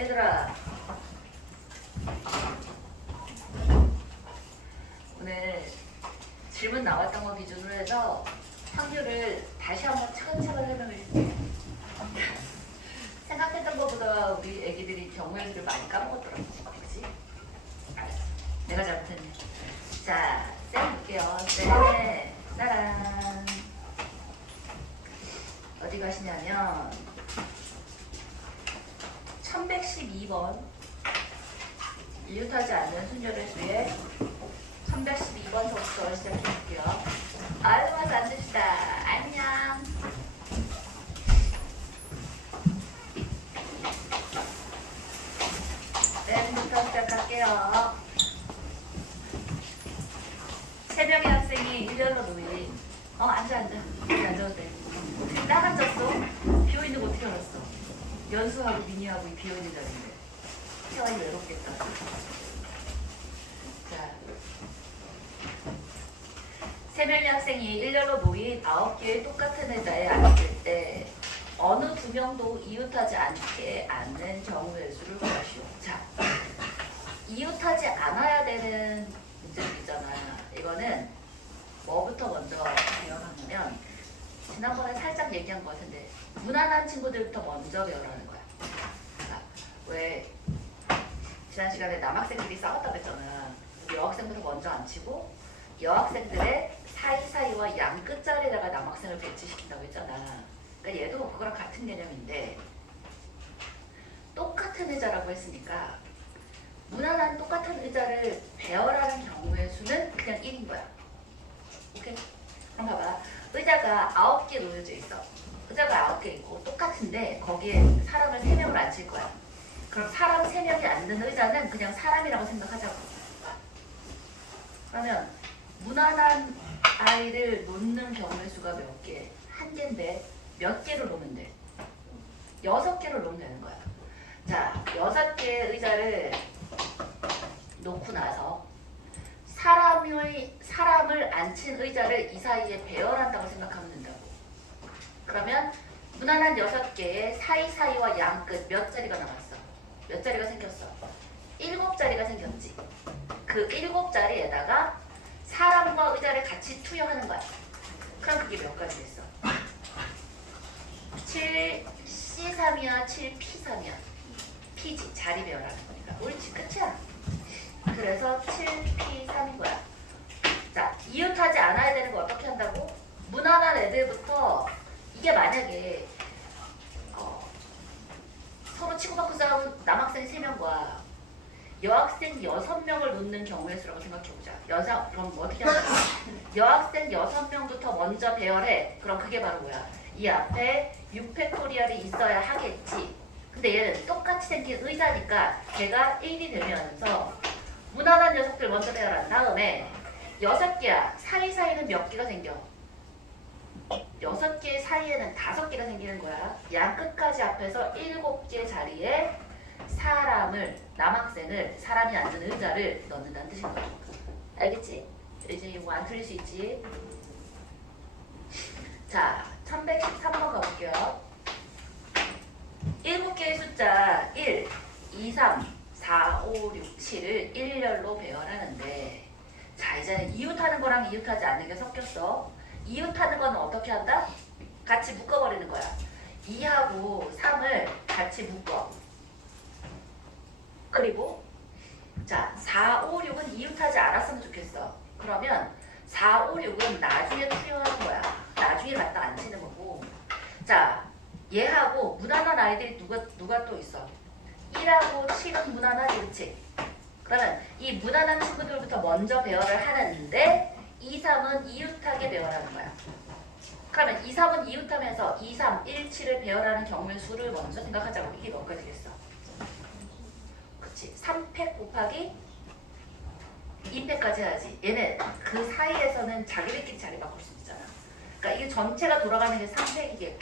얘들아, 오늘 질문 나왔던 거 기준으로 해서 확률을 다시 한번 차근차근 설명해 줄게. 생각했던 것보다 우리 애기들이 경우의 수를 많이 까먹었더라고. 그치? 알았어. 내가 잘못했네. 자, 쌤 볼게요. 쌤, 짜란. 어디 가시냐면 1112번 이웃하지 않는 순절의 수에 1112번서부터 시작해볼게요. 아유, 와서 앉읍시다. 안녕. 쌤부터 시작할게요. 3명의 학생이 일렬로 모인. 앉아. 여기 앉아도 돼. 어떻게 딱 앉았어? 비어있는 거 어떻게 알았어? 연수하고 미니하고 비어있는 자리인데. 태환이 외롭겠다. 자, 3명의 학생이 일렬로 모인 9개의 똑같은 의자에 앉을 때 어느 2명도 이웃하지 않는 경우의 수를 구하시오. 자, 이웃하지 않아야 되는 문제들이잖아. 이거는 뭐부터 먼저 배워가냐면 지난번에 살짝 얘기한 것 같은데 무난한 친구들부터 먼저 배우라는 거야. 자, 왜 지난 시간에 남학생들이 싸웠다고 했잖아. 여학생부터 먼저 앉히고 여학생들의 사이사이와 양 끝자리에다가 남학생을 배치시킨다고 했잖아. 그러니까 얘도 그거랑 같은 개념인데 똑같은 의자라고 했으니까 무난한 똑같은 의자를 배열하는 경우의 수는 그냥 1인 거야. 오케이? 그럼 봐봐. 의자가 9개 놓여져 있어. 의자가 9개 있고 똑같은데 거기에 사람을 3명을 앉힐 거야. 그럼 사람 3명이 앉는 의자는 그냥 사람이라고 생각하자고. 그러면 무난한 아이를 놓는 경우의 수가 몇 개? 1개인데 몇 개를 놓으면 돼? 6개를 놓으면 되는 거야. 자, 6개의 의자를 놓고 나서 사람을 앉힌 의자를 이 사이에 배열한다고 생각하면 된다고. 그러면 무난한 6개의 사이사이와 양끝 몇 자리가 남았어? 몇 자리가 생겼어? 7자리가 생겼지. 그 7자리에다가 사람과 의자를 같이 투여하는 거야. 그럼 그게 몇 가지 됐어? 7C3이야, 7P3이야. P지, 자리 배열하는 거니까. 옳지, 끝이야. 그래서 7P3인 거야. 자, 이웃하지 않아야 되는 거 어떻게 한다고? 무난한 애들부터 이게 만약에 서로 치고받고 싸운 남학생 3명과 여학생 6명을 놓는 경우의 수라고 생각해보자. 그럼 어떻게 하냐? 여학생 6명부터 먼저 배열해. 그럼 그게 바로 뭐야? 이 앞에 6팩토리얼이 있어야 하겠지. 근데 얘는 똑같이 생긴 의자니까 걔가 1이 되면서 무난한 녀석들 먼저 배열한 다음에 6개야. 사이사이는 몇 개가 생겨? 6개 사이에는 5개가 생기는 거야. 양 끝까지 앞에서 7개 자리에 남학생을, 사람이 앉은 의자를 넣는다는 뜻인 거야. 알겠지? 이제 이거 안 틀릴 수 있지? 자, 1113번 가볼게요. 7개의 숫자 1, 2, 3, 4, 5, 6, 7을 일렬로 배열하는데 자, 이제는 이웃하는 거랑 이웃하지 않는 게 섞였어. 이웃하는 거는 어떻게 한다? 같이 묶어버리는 거야. 2하고 3을 같이 묶어. 그리고 자, 4, 5, 6은 이웃하지 않았으면 좋겠어. 그러면 4, 5, 6은 나중에 투여하는 거야. 나중에 갖다 앉히는 거고. 자, 얘하고 무난한 아이들이 누가 또 있어? 1하고 7은 무난하지, 그치? 그러면 이 무난한 친구들부터 먼저 배열을 하는데 2, 3은 이웃하게 배열하는 거야. 그러면 2, 3은 이웃하면서 2, 3, 1, 7을 배열하는 경우의 수를 먼저 생각하자고. 이게 몇 가지겠어? 그치? 3팩 곱하기 2팩까지 해야지. 얘는 그 사이에서는 자기들끼리 자리 바꿀 수 있잖아. 그러니까 이게 전체가 돌아가는 게 3팩이겠고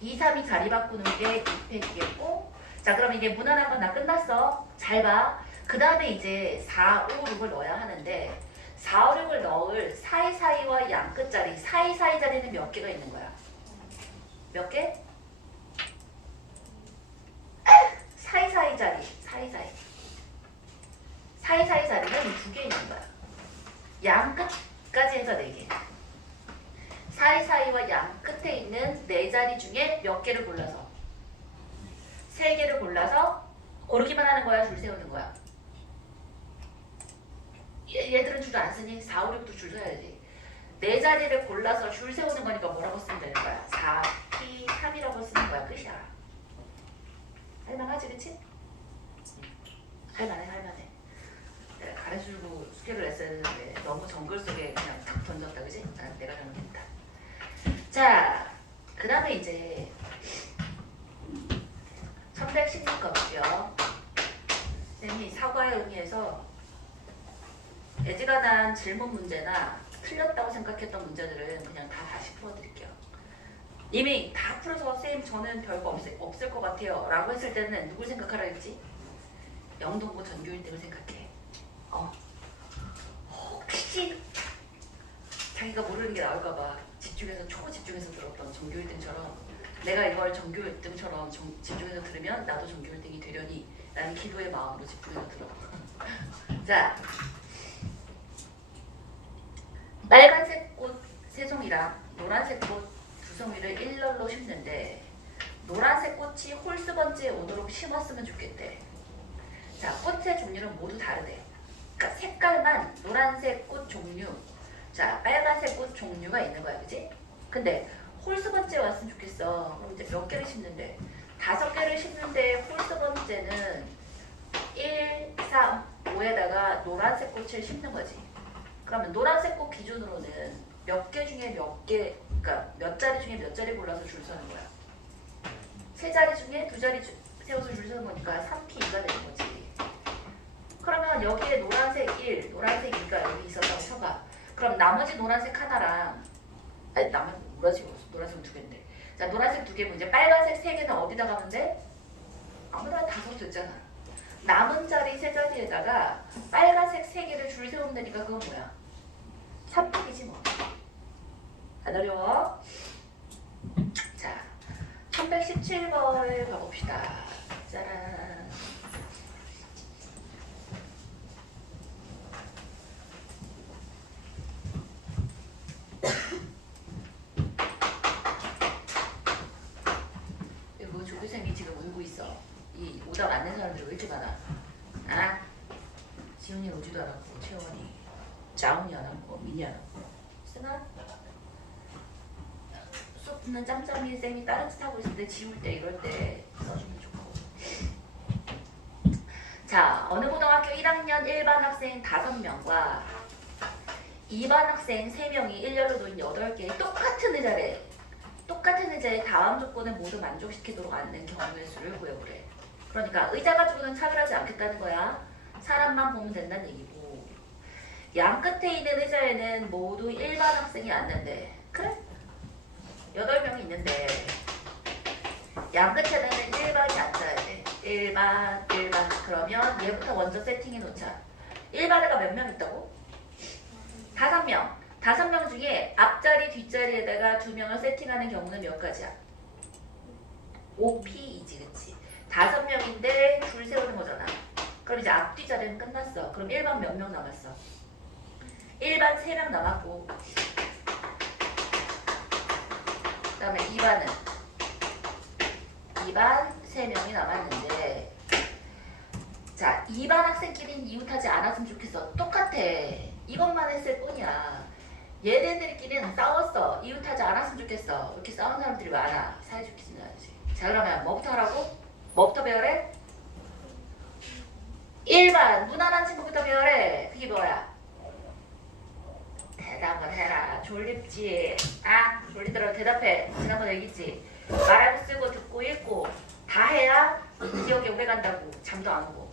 2, 3이 자리 바꾸는 게 2팩이겠고 자, 그럼 이게 무난한 건 다 끝났어. 잘 봐. 그 다음에 이제 4, 5, 6을 넣어야 하는데 4, 5, 6을 넣을 사이사이와 양 끝자리, 사이사이 자리는 몇 개가 있는 거야? 몇 개? 사이사이 자리 자리는 2개 있는 거야. 양 끝까지 해서 4개. 사이사이와 양 끝에 있는 4자리 중에 몇 개를 골라서 3개를 골라서 고르기만 하는 거야, 줄 세우는 거야. 얘들은 줄을 안 쓰니 4, 5, 6도 줄 서야지. 4자리를 골라서 줄 세우는 거니까 뭐라고 쓰면 되는 거야? 4P 3이라고 쓰는 거야. 끝이야. 할만하지, 그치? 할만해. 내가 가르쳐주고 숙제를 냈어야 되는데 너무 정글 속에 그냥 탁 던졌다, 그치? 내가 잘못했다. 자, 그 다음에 이제 1116거 볼게요. 쌤이 사과에 의미해서 애지간한 질문 문제나 틀렸다고 생각했던 문제들은 그냥 다 다시 풀어드릴게요. 이미 다 풀어서 쌤 저는 별거 없을 것 같아요 라고 했을 때는 누굴 생각하라 했지? 영동고 전교 1등을 생각해. 혹시 자기가 모르는 게 나올까봐 집중해서 초고 집중해서 들었던 전교 1등처럼 내가 이걸 전교 1등처럼 집중해서 들으면 나도 전교 1등이 되려니 라는 기도의 마음으로 집중해서 들어. 자, 빨간색 꽃 3송이랑 노란색 꽃 2송이를 일렬로 심는데 노란색 꽃이 홀수번지에 오도록 심었으면 좋겠대. 자, 꽃의 종류는 모두 다르대. 그러니까 색깔만 노란색 꽃 종류, 자, 빨간색 꽃 종류가 있는 거야, 그치? 근데 홀수번지에 왔으면 좋겠어. 그럼 이제 몇 개를 심는데? 5개를 심는데 홀수번지는 1, 3, 5에다가 노란색 꽃을 심는 거지. 그러면 노란색 꽃 기준으로는 몇 개 중에 몇 개, 그러니까 몇 자리 중에 몇 자리 골라서 줄 서는 거야. 3자리 중에 2자리 세워서 줄 서는 거니까 3P2가 되는 거지. 그러면 여기에 노란색 1, 노란색 2가 여기 있었다고 쳐봐. 그럼 나머지 노란색 하나랑 노란색은 2개인데. 자, 노란색 2개면 이제 빨간색 3개는 어디다 가면 돼? 아무나 다 써도 됐잖아. 남은 자리 3자리에다가 빨간색 3개를 줄 세우면 되니까 그건 뭐야? 3팩이지 뭐. 안 어려워? 자, 1117번을 가봅시다. 짜란. 이거 조교생이 지금 울고 있어. 이 오답 안 낸 사람들이 왜 이렇게 많아? 아? 지훈이 오지도 않았고, 채원이, 자훈이 안 왔고, 민이 안 왔고. 승아? 수업 듣는 짬짬이 쌤이 다른 짓 하고 있을 때 지울 때 이럴 때 써주면 좋고. 자, 어느 고등학교 1학년 1반 학생 5명과 2반 학생 3명이 일렬로 놓인 8개의 똑같은 의자래. 똑같은 의자의 다음 조건을 모두 만족시키도록 앉는 경우의 수를 구해보래. 그러니까 의자 가지고는 차별하지 않겠다는 거야. 사람만 보면 된다는 얘기고. 양 끝에 있는 의자에는 모두 1반 학생이 앉는데, 그래? 8명이 있는데 양 끝에는 1반이 앉아야 돼. 1반. 그러면 얘부터 먼저 세팅해 놓자. 1반에가 몇 명 있다고? 5명. 5명 중에 앞자리 뒷자리에다가 2명을 세팅하는 경우는 몇 가지야? 5P이지, 그치? 5명인데 줄 세우는 거잖아. 그럼 이제 앞뒤 자리는 끝났어. 그럼 1반 몇 명 남았어? 1반 3명 남았고, 그 다음에 2반 3명이 남았는데, 자, 2반 학생끼리는 이웃하지 않았으면 좋겠어. 똑같아. 이것만 했을 뿐이야. 얘네들끼리는 싸웠어. 이웃하지 않았으면 좋겠어. 이렇게 싸운 사람들이 많아. 사이좋게 지내야지. 자, 그러면 뭐부터 하라고? 뭐부터 배열해? 1반 무난한 친구부터 배열해. 그게 뭐야? 대답을 해라. 졸립지? 아, 졸리더라도 대답해. 지난번에 얘기했지. 말하고 쓰고 듣고 읽고 다 해야 기억에 오래 간다고. 잠도 안 오고.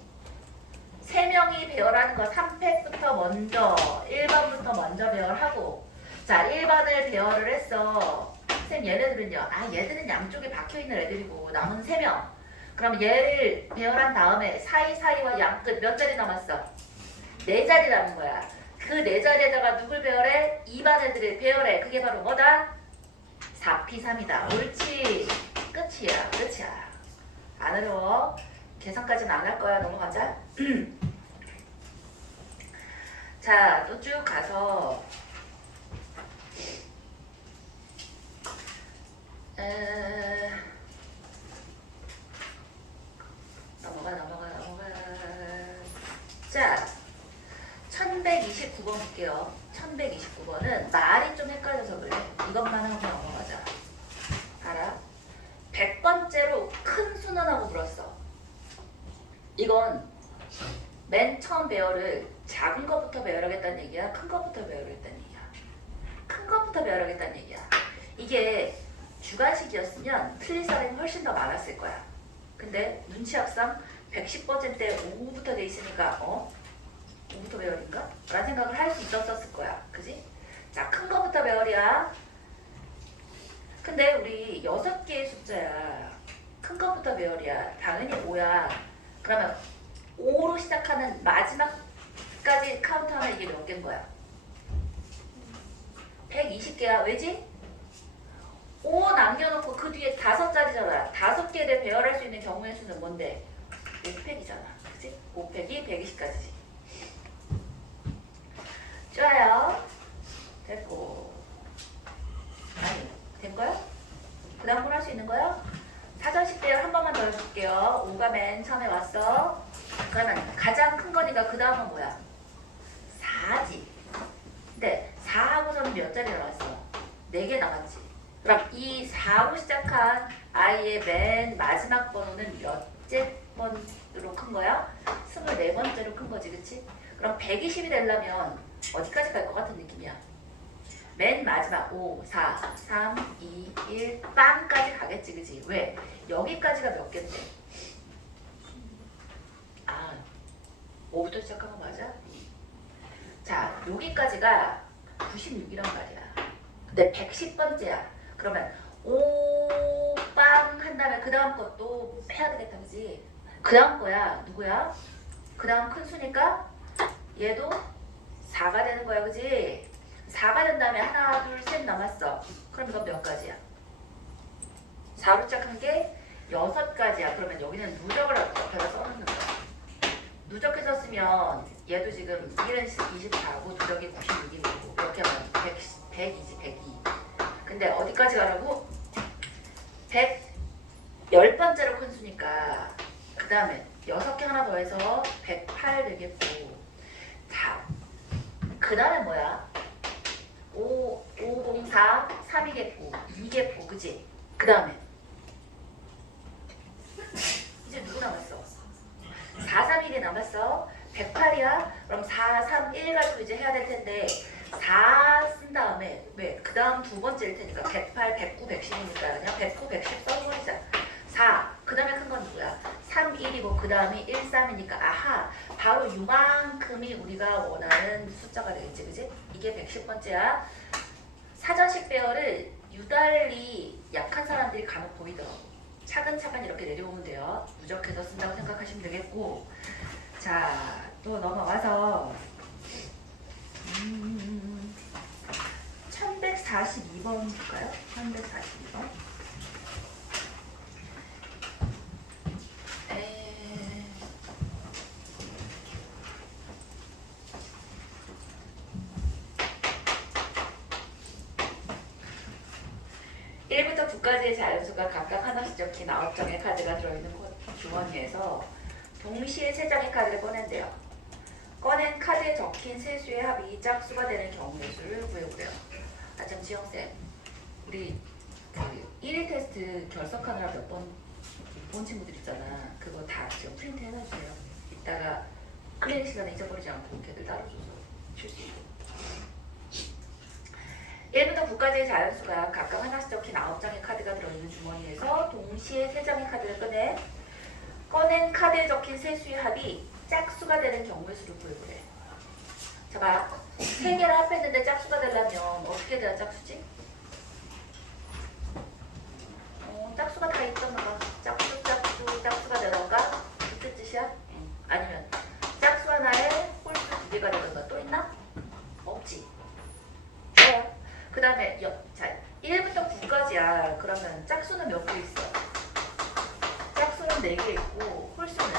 3명이 배열하는 거 3팩부터 먼저 1번부터 먼저 배열하고, 자, 1번을 배열을 했어. 쌤 얘네들은요. 아, 얘들은 양쪽에 박혀있는 애들이고 남은 3명. 그럼 얘를 배열한 다음에 사이사이와 양끝 몇 자리 남았어? 4자리 남은 거야. 그 4자리에다가 누굴 배열해? 2반 애들을 배열해. 그게 바로 뭐다? 4P3이다. 옳지. 끝이야. 안 어려워. 계산까지는 안 할 거야. 넘어가자. 자, 또 쭉 가서 넘어가. 자, 1129번 볼게요. 1129번은 말이 좀 헷갈려서 그래. 이것만 하고 넘어가자. 알아? 100번째로 큰 순환하고 물었어. 이건 맨 처음 배열을 작은 것부터 배열하겠다는 얘기야? 큰 것부터 배열하겠다는 얘기야? 큰 것부터 배열하겠다는 얘기야. 이게 주관식이었으면 틀릴 사람이 훨씬 더 많았을 거야. 근데 눈치학상 110번째 때 5부터 돼 있으니까 5부터 배열인가? 라는 생각을 할 수 있었을 거야. 그지? 자, 큰 것부터 배열이야. 근데 우리 6개의 숫자야. 큰 것부터 배열이야. 당연히 5야. 그러면 5로 시작하는 마지막까지 카운트하면 이게 몇 개인 거야? 120개야. 왜지? 5 남겨놓고 그 뒤에 5자리잖아. 5개를 배열할 수 있는 경우의 수는 뭔데? 5팩이잖아. 그치? 5팩이 120까지지. 좋아요. 됐고. 아니, 된 거야? 그 다음 분 할 수 있는 거야? 사전식 배열 한 번만 더 해볼게요. 5가 맨 처음에 왔어. 그러면 가장 큰 거니까 그 다음은 뭐야? 4지. 근데 4하고서는 몇 자리 나왔어? 4개 나왔지. 그럼 이 4로 시작한 i의 맨 마지막 번호는 몇째 번으로 큰 거야? 24번째로 큰 거지, 그치? 그럼 120이 되려면 어디까지 갈 것 같은 느낌이야? 맨 마지막 5, 4, 3, 2, 1, 빵까지 가겠지, 그치? 왜? 여기까지가 몇 개인데? 5부터 시작한 거 맞아? 자, 여기까지가 96이란 말이야. 근데 110번째야. 그러면 5, 빵 한 다음에 그 다음 것도 해야 되겠다, 그지? 그 다음 거야. 누구야? 그 다음 큰 수니까 얘도 4가 되는 거야, 그지? 4가 된 다음에 하나, 둘, 셋 남았어. 그럼 이건 몇 가지야? 4로 시작한 게 6가지야. 그러면 여기는 누적을 옆에다 써놓는 거야. 누적해서 쓰면 얘도 지금 1은 24고 누적이 96이고 이렇게 하면 100이지 102. 근데 어디까지 가라고? 10번째로 큰 수니까 그 다음에 6개 하나 더해서 108 되겠고. 자, 그 다음에 뭐야? 504, 3이겠고 2겠고 그지? 그 다음에 이제 누구 남았어? 4, 3, 1이 남았어. 108이야. 그럼 4, 3, 1 가지고 이제 해야 될 텐데 4 쓴 다음에 왜? 그 다음 두 번째일 테니까 108, 109, 110이니까 그냥 109, 110 써버리자. 4. 그 다음에 큰 건 누구야? 3, 1이고 그 다음이 1, 3이니까 아하. 바로 요만큼이 우리가 원하는 숫자가 되겠지. 그지? 이게 110번째야. 사전식 배열을 유달리 약한 사람들이 간혹 보이더라고. 차근차근 이렇게 내려오면 돼요. 누적해서 쓴다고 생각하시면 되겠고. 자, 또 넘어가서 1142번 볼까요? 1142번. 1부터 9까지의 자연수가 각각 하나씩 적힌 9장의 카드가 들어있는 주머니에서 동시에 3장의 카드를 꺼낸대요. 꺼낸 카드에 적힌 세 수의 합이 짝수가 되는 경우의 수를 구해보래요. 참 지영쌤, 우리 그 1일 테스트 결석하느라 몇 번 본 친구들 있잖아. 그거 다 지금 프린트 해놔주세요. 이따가 클리닉 시간에 잊어버리지 않고 걔들 따로 줘서 줄 수 있고. 1부터 9까지의 자연수가 각각 하나씩 적힌 9장의 카드가 들어있는 주머니에서 동시에 3장의 카드를 꺼낸 카드에 적힌 세 수의 합이 짝수가 되는 경우의 수를 구해보래. 자, 봐. 3개를 합했는데 짝수가 되려면 어떻게 돼야 짝수지? 짝수가 다 있잖아. 짝수가 되던가? 무슨 뜻이야? 아니면 짝수 하나에 홀수 2개가 되던가 또 있나? 없지. 좋아요. 그 다음에 자 1부터 9까지야. 그러면 짝수는 몇 개 있어? 짝수는 4개 있고 홀수는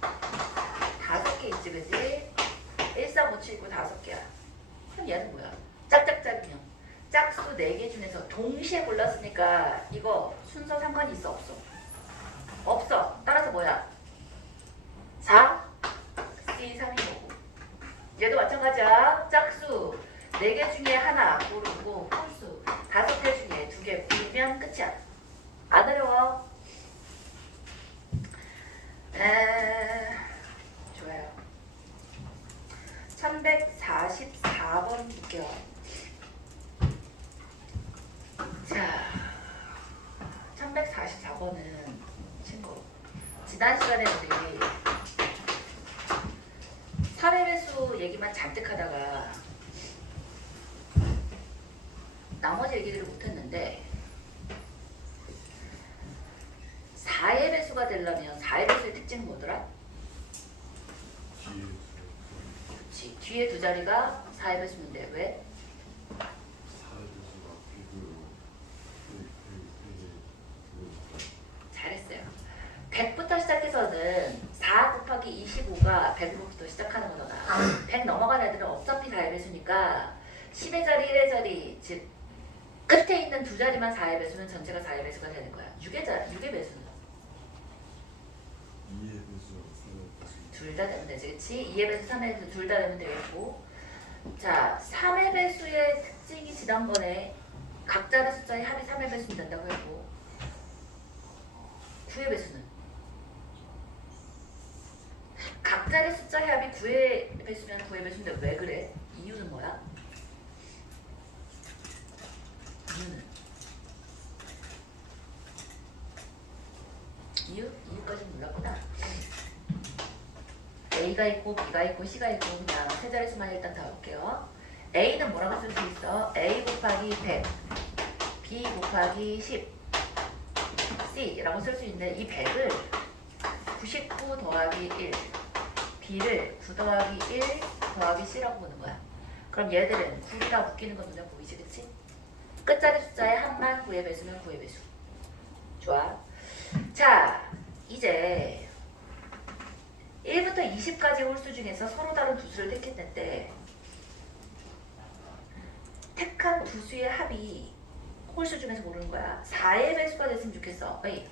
5개 있지, 그지? 1, 4, 5, 7 있고 5개야. 그럼 얘는 뭐야? 짝짝짝이면 짝수 4개 중에서 동시에 골랐으니까 이거 순서 상관이 있어 없어? 없어. 따라서 뭐야? 4, C, 3이 거고. 얘도 마찬가지야. 짝수 4개 중에 하나 고르고 홀수 5개 중에 2개 고르면 끝이야. 안 어려워. 좋아요. 1144번 볼게요. 자, 1144번은 친구. 지난 시간에 우리 3의 배수 얘기만 잔뜩 하다가 나머지 얘기를 못했는데 4의 배수가 되려면 4의 배수의 특징은 뭐더라? 그렇지. 뒤에 두 자리가 4의 배수인데 왜? 잘했어요. 100부터 시작해서는 4 곱하기 25가 100으로부터 시작하는 거잖아. 100 넘어간 애들은 어차피 4의 배수니까 10의 자리, 1의 자리, 즉 끝에 있는 두 자리만 4의 배수면 전체가 4의 배수가 되는 거야. 6의 배수는? 2의 배수, 3의 배수. 둘 다 되면 되지, 그치? 2의 배수, 3의 배수 둘 다 되면 되겠고. 자, 3의 배수의 특징이 지난번에 각자의 숫자의 합이 3의 배수는 된다고 했고 9의 배수는? 각자의 숫자의 합이 9의 배수면 9의 배수인데 왜 그래? 이유는 뭐야? 이유까지 몰랐구나. A가 있고 B가 있고 C가 있고 그냥 세 자릿수만 일단 다 볼게요. A는 뭐라고 쓸 수 있어? A 곱하기 100 B 곱하기 10 C라고 쓸 수 있는데 이 100을 99 더하기 1 B를 9 더하기 1 더하기 C라고 보는 거야. 그럼 얘들은 9가 묶이는 건 눈에 보이지, 그치? 끝자리 숫자의 합만 9의 배수면 9의 배수. 좋아. 자, 이제 1부터 20까지 홀수 중에서 서로 다른 두 수를 택했는데 택한 두 수의 합이 홀수 중에서 고르는 거야. 4의 배수가 됐으면 좋겠어. 왜?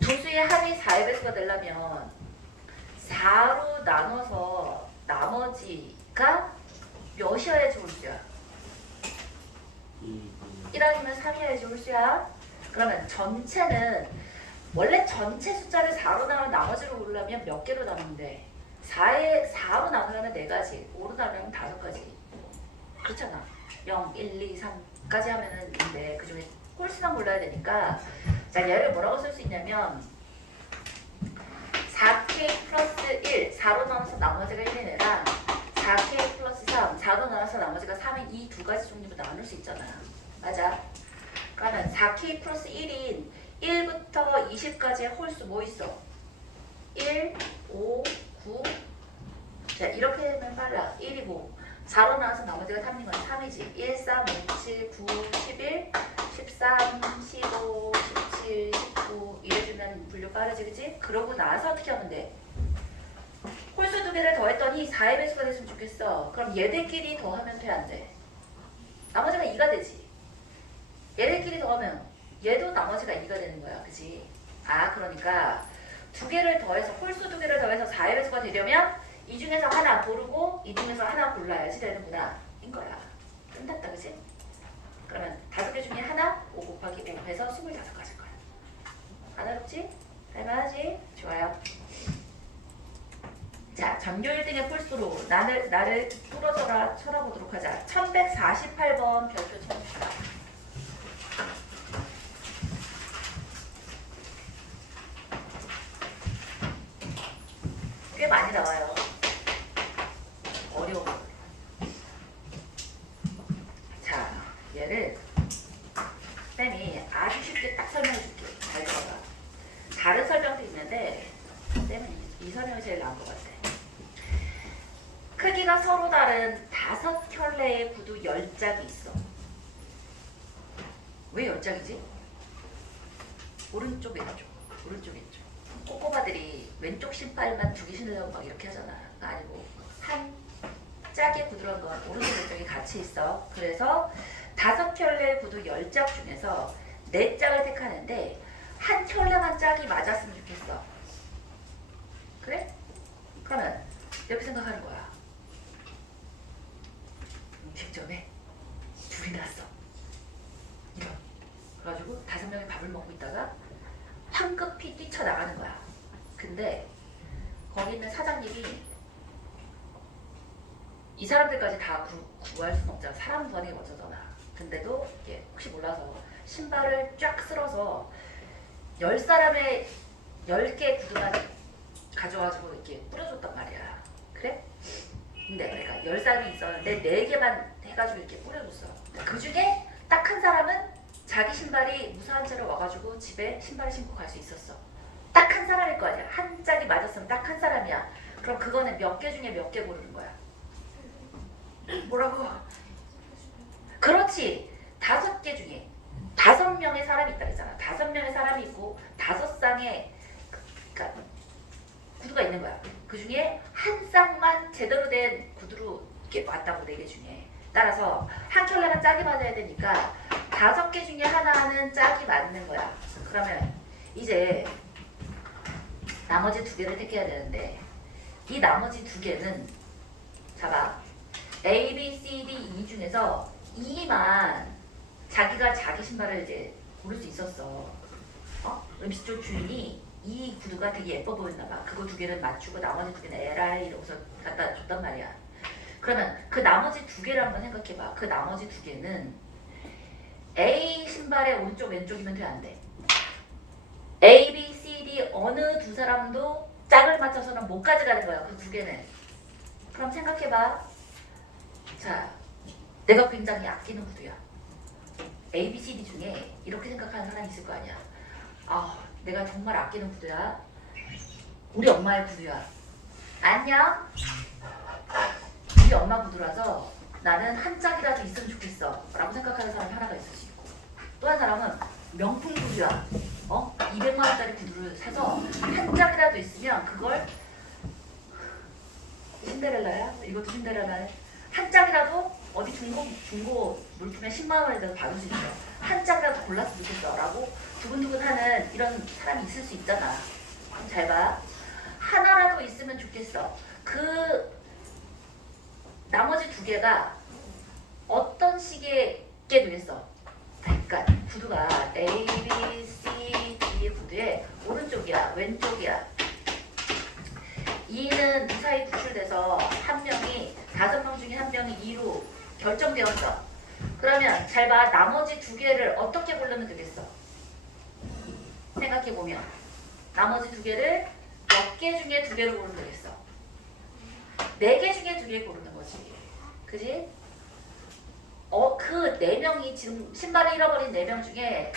두 수의 합이 4의 배수가 되려면 4로 나눠서 나머지가 몇이어야지 홀수야? 1 아니면 3이어야지 홀수야. 그러면 전체는 원래 전체 숫자를 4로 나누면 나머지로 고르려면 몇 개로 나누는데 4로 나누려면 4가지, 5로 나누려면 5가지. 그렇잖아. 0, 1, 2, 3까지 하면은 있는데 그 중에 홀수만 골라야 되니까 자, 얘를 뭐라고 쓸 수 있냐면 4k 플러스 1, 4로 나눠서 나머지가 1인 애랑 4k 플러스 3, 4로 나눠서 나머지가 3인 이 두 가지 종류로 나눌 수 있잖아. 맞아? 그러면 4k 플러스 1인 1부터 20까지의 홀수 뭐 있어? 1, 5, 9. 자, 이렇게 하면 빨라. 1이고 4로 나와서 나머지가 3인 건 3이지. 1, 3, 5, 7, 9, 11, 13, 15, 17, 19 이래주면 분류 빠르지, 그치? 그러고 나서 어떻게 하면 돼? 홀수 두 개를 더했더니 4의 배수가 됐으면 좋겠어. 그럼 얘들끼리 더하면 돼, 안 돼? 나머지가 2가 되지. 얘들끼리 더하면 얘도 나머지가 2가 되는 거야, 그치? 아, 그러니까 두 개를 더해서 홀수 두 개를 더해서 4의 배수가 되려면 이 중에서 하나 고르고 이 중에서 하나 골라야지 되는구나 인 거야. 끝났다, 그치? 그러면 5개 중에 하나 5 곱하기 5 해서 25가지일 거야. 안 어렵지? 할만하지? 좋아요. 자, 전교 1등의 홀수로 나를 뚫어져라 쳐다보도록 하자. 1148번 별표 쳐봅시다. 꽤 많이 나와요. 어려워. 자, 얘를 쌤이 아주 쉽게 딱 설명해 줄게. 잘 들어봐. 다른 설명도 있는데 쌤은 이 설명이 제일 나은 것 같아. 크기가 서로 다른 5켤레의 구두 10짝이 있어. 왜 10짝이지? 오른쪽 왼쪽, 오른쪽 왼쪽. 꼬꼬마들이 왼쪽 신발만 2개 신으려고 막 이렇게 하잖아. 아니고 한 짝의 구두란 건 오른쪽 왼쪽이 같이 있어. 그래서 5켤레 구두 10짝 중에서 4짝을 택하는데 한 켤레만 짝이 맞았으면 좋겠어. 그래? 그러면 이렇게 생각하는 거야. 100점에 둘이 났어. 이런. 그래가지고 5명이 밥을 먹고 있다가 황급히 뛰쳐나가는 거야. 근데 거기 있는 사장님이 이 사람들까지 다 구할 수는 없잖아. 사람 구하는 게 먼저잖아. 근데도 혹시 몰라서 신발을 쫙 쓸어서 10사람의 10개 구두만 가져가지고 이렇게 뿌려줬단 말이야. 그래? 근데 그러니까 10사람이 있었는데 4개만 해가지고 이렇게 뿌려줬어. 그 중에 딱 한 사람은 자기 신발이 무사한 채로 와가지고 집에 신발을 신고 갈 수 있었어. 딱 한 사람일 거 아니야. 한 짝이 맞았으면 딱 한 사람이야. 그럼 그거는 몇 개 중에 몇 개 고르는 거야? 뭐라고? 그렇지. 5개 중에 5명의 사람이 있다 그랬잖아. 5명의 사람이 있고 5쌍의 그러니까 구두가 있는 거야. 그 중에 한 쌍만 제대로 된 구두로 이렇게 왔다고 4개 중에. 따라서 한 켤레만 짝이 맞아야 되니까 5개 중에 하나는 짝이 맞는 거야. 그러면 이제 나머지 2개를 택해야 되는데 이 나머지 2개는 잡아. A, B, C, D, E 중에서 E만 자기가 자기 신발을 이제 고를 수 있었어. 음식점 주인이 이 구두가 되게 예뻐 보였나 봐. 그거 2개를 맞추고 나머지 2개는 에라이 이러고서 갖다 줬단 말이야. 그러면 그 나머지 2개를 한번 생각해봐. 그 나머지 2개는 A 신발의 오른쪽 왼쪽이면 돼 안 돼? A, B, C, D 어느 2 사람도 짝을 맞춰서는 못 가져가는 거야. 그 2개는. 그럼 생각해봐. 자, 내가 굉장히 아끼는 구두야. A, B, C, D 중에 이렇게 생각하는 사람이 있을 거 아니야. 아, 내가 정말 아끼는 구두야. 우리 엄마의 구두야. 안녕. 우리 엄마 구두라서 나는 한 짝이라도 있으면 좋겠어 라고 생각하는 사람이 하나가 있을 수 있고, 또 한 사람은 명품 구두야. 200만 원짜리 구두를 사서 한 짝이라도 있으면 그걸 신데렐라야? 이것도 신데렐라야? 한 짝이라도 어디 중고 물품에 10만 원이라도 받을 수 있어. 한 짝이라도 골랐으면 좋겠어 라고 두근두근하는 이런 사람이 있을 수 있잖아. 잘 봐. 하나라도 있으면 좋겠어. 그 나머지 2개가 어떤 식의 게 되겠어? 그러니까 구두가 A, B, C, D 구두의 오른쪽이야, 왼쪽이야. E는 무사히 구출돼서 한 명이 5명 중에 한 명이 E로 결정되었어. 그러면 잘 봐. 나머지 2개를 어떻게 고르면 되겠어? 생각해보면 나머지 2개를 몇 개 중에 2개를 고르면 되겠어? 4개 중에 2개 고르는 거지. 그지? 그 4명이 지금 신발을 잃어버린 4명 중에,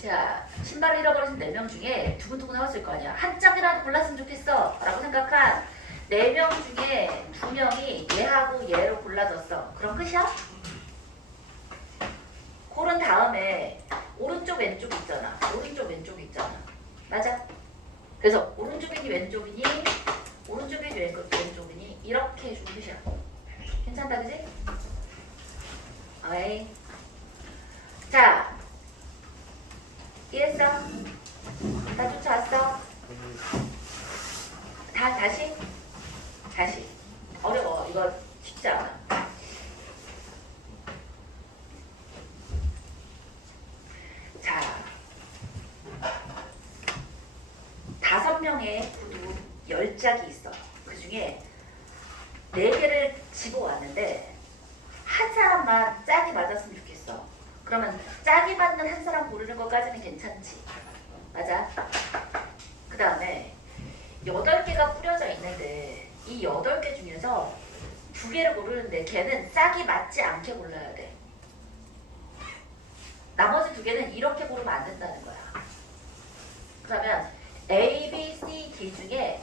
자, 신발을 잃어버린 4명 중에 두근두근 하웠을 거 아니야. 한 짝이라도 골랐으면 좋겠어 라고 생각한 4명 중에 2명이 얘하고 얘로 골라졌어. 그럼 끝이야? 고른 다음에 오른쪽 왼쪽 있잖아. 오른쪽 왼쪽 있잖아. 맞아? 그래서 오른쪽이니 왼쪽이니 오른쪽이니 왼쪽이니 이렇게 해주면 끝이야. 괜찮다 그지? 어이. 자, 이해했어? 다 쫓아왔어? 다시? 어려워. 이거 쉽지 않아. 자, 5명의 구두 10짝이 있어. 그 중에 4개를 집어왔는데 한 사람만 짝이 맞았으면 좋겠어. 그러면 짝이 맞는 한 사람 고르는 것까지는 괜찮지. 맞아? 그 다음에 8개가 뿌려져 있는데 이 8개 중에서 2개를 고르는데 걔는 짝이 맞지 않게 골라야 돼. 나머지 2개는 이렇게 고르면 안 된다는 거야. 그러면 A, B, C, D 중에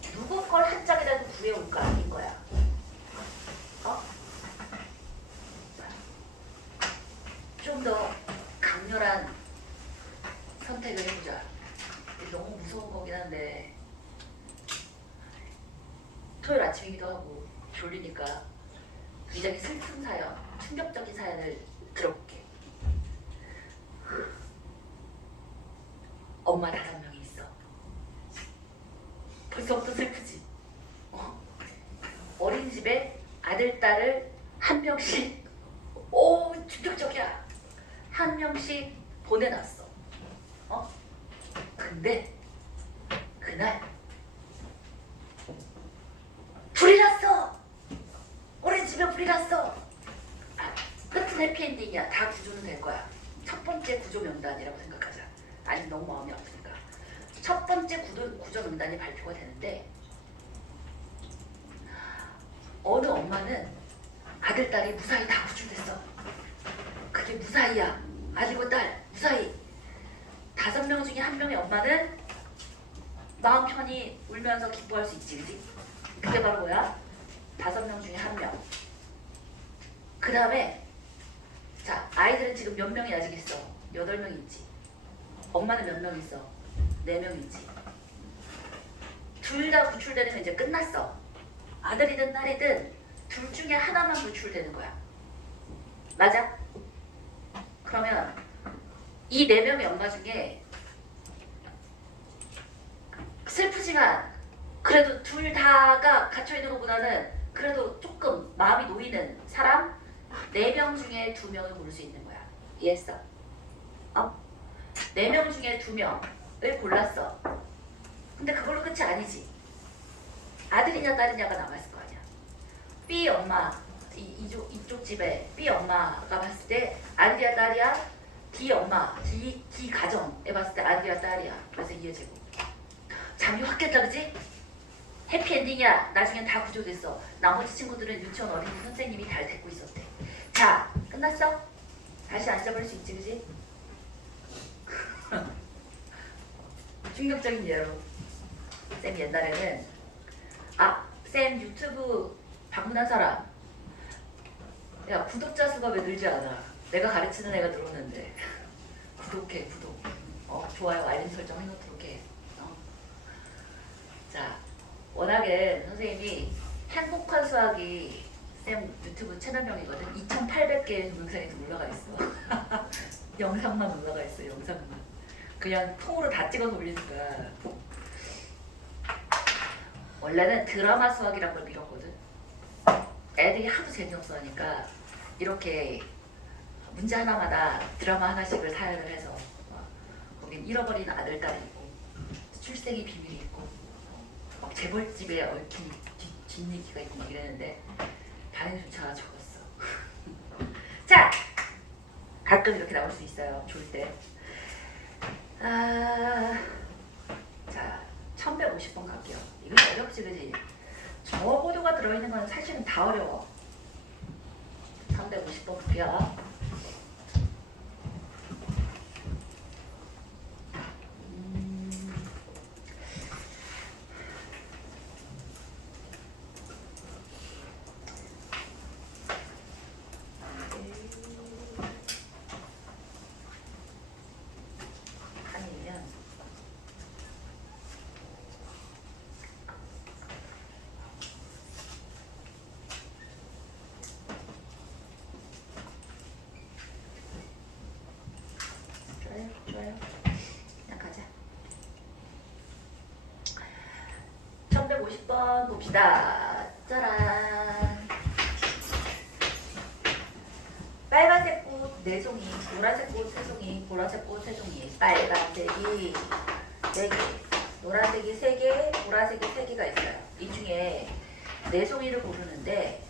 누구 걸 한 짝이라도 구해올까 아닌 거야. 좀 더 강렬한 선택을 해보자. 너무 무서운 거긴 한데 토요일 아침이기도 하고 졸리니까 굉장히 슬픈 사연, 충격적인 사연을 들어볼게. 엄마 5명이 있어. 벌써부터 슬프지? 어린이집에 아들, 딸을 한 명씩, 오, 충격적이야. 한 명씩 보내놨어. 근데 그날 불이 났어. 어린이집에 불이 났어. 끝은 해피엔딩이야. 다 구조는 될 거야. 첫 번째 구조 명단이라고 생각하자. 아니면 너무 마음이 아프니까. 첫 번째 구조 명단이 발표가 되는데 어느 엄마는 아들, 딸이 무사히 다 구출됐어. 그게 무사히야. 아들과 딸 무사히. 5명 중에 1명의 엄마는 마음 편히 울면서 기뻐할 수 있지, 그지? 그게 바로 뭐야? 5명 중에 1명. 그 다음에 자, 아이들은 지금 몇 명이 아직 있어? 8명 있지. 엄마는 몇 명 있어? 4명 있지. 둘 다 구출되면 이제 끝났어. 아들이든 딸이든 둘 중에 하나만 구출되는 거야. 맞아? 그러면 이 4명의 엄마 중에 슬프지만 그래도 둘 다가 갇혀있는 것보다는 그래도 조금 마음이 놓이는 사람 4명 중에 2명을 고를 수 있는 거야. 이해했어? 4명 중에 2명을 골랐어. 근데 그걸로 끝이 아니지. 아들이냐 딸이냐가 남아있을 거 아니야. B 엄마, 이쪽 집에 B 엄마가 봤을 때 아들이야 딸이야? D 엄마, D 가정에 봤을 때 아들이야 딸이야. 그래서 이해제곱. 잠이 확 깼다, 그지? 해피엔딩이야. 나중엔 다 구조됐어. 나머지 친구들은 유치원 어린이 선생님이 잘 데리고 있었대. 자, 끝났어? 다시 앉아버릴 수 있지, 그지? 충격적인 예로 쌤 옛날에는 쌤 유튜브 방문한 사람 야 구독자 수가 왜 늘지 않아? 내가 가르치는 애가 늘었는데 구독해 구독 좋아요 알림 설정 해놓도록 해. 자 워낙에 선생님이 행복한 수학이 쌤 유튜브 채널명이거든. 2,800개의 동영상이 올라가 있어. 영상만 올라가 있어. 영상만 그냥 통으로 다 찍어서 올리니까. 원래는 드라마 수학이란 걸 밀었거든. 애들이 하도 재미없어 하니까 이렇게 문제 하나마다 드라마 하나씩을 사연을 해서 거긴 잃어버린 아들, 딸이 있고 출생의 비밀이 있고 막 재벌집에 얽힌 뒷얘기가 있고 막 이랬는데 반응조차 적었어. 자! 가끔 이렇게 나올 수 있어요. 좋을 때. 자, 1150번 갈게요. 이거 어렵지, 그지? 저보도가 들어있는 건 사실은 다 어려워. 350번 볼게요. 아니면 좋아요. 그냥 가자. 1150번 봅시다. 짜란. 빨간색 꽃 4송이, 노란색 꽃 3송이, 보라색 꽃 3송이, 빨간색이 4개, 노란색이 3개, 보라색이 3개가 있어요. 이 중에 4송이를 고르는데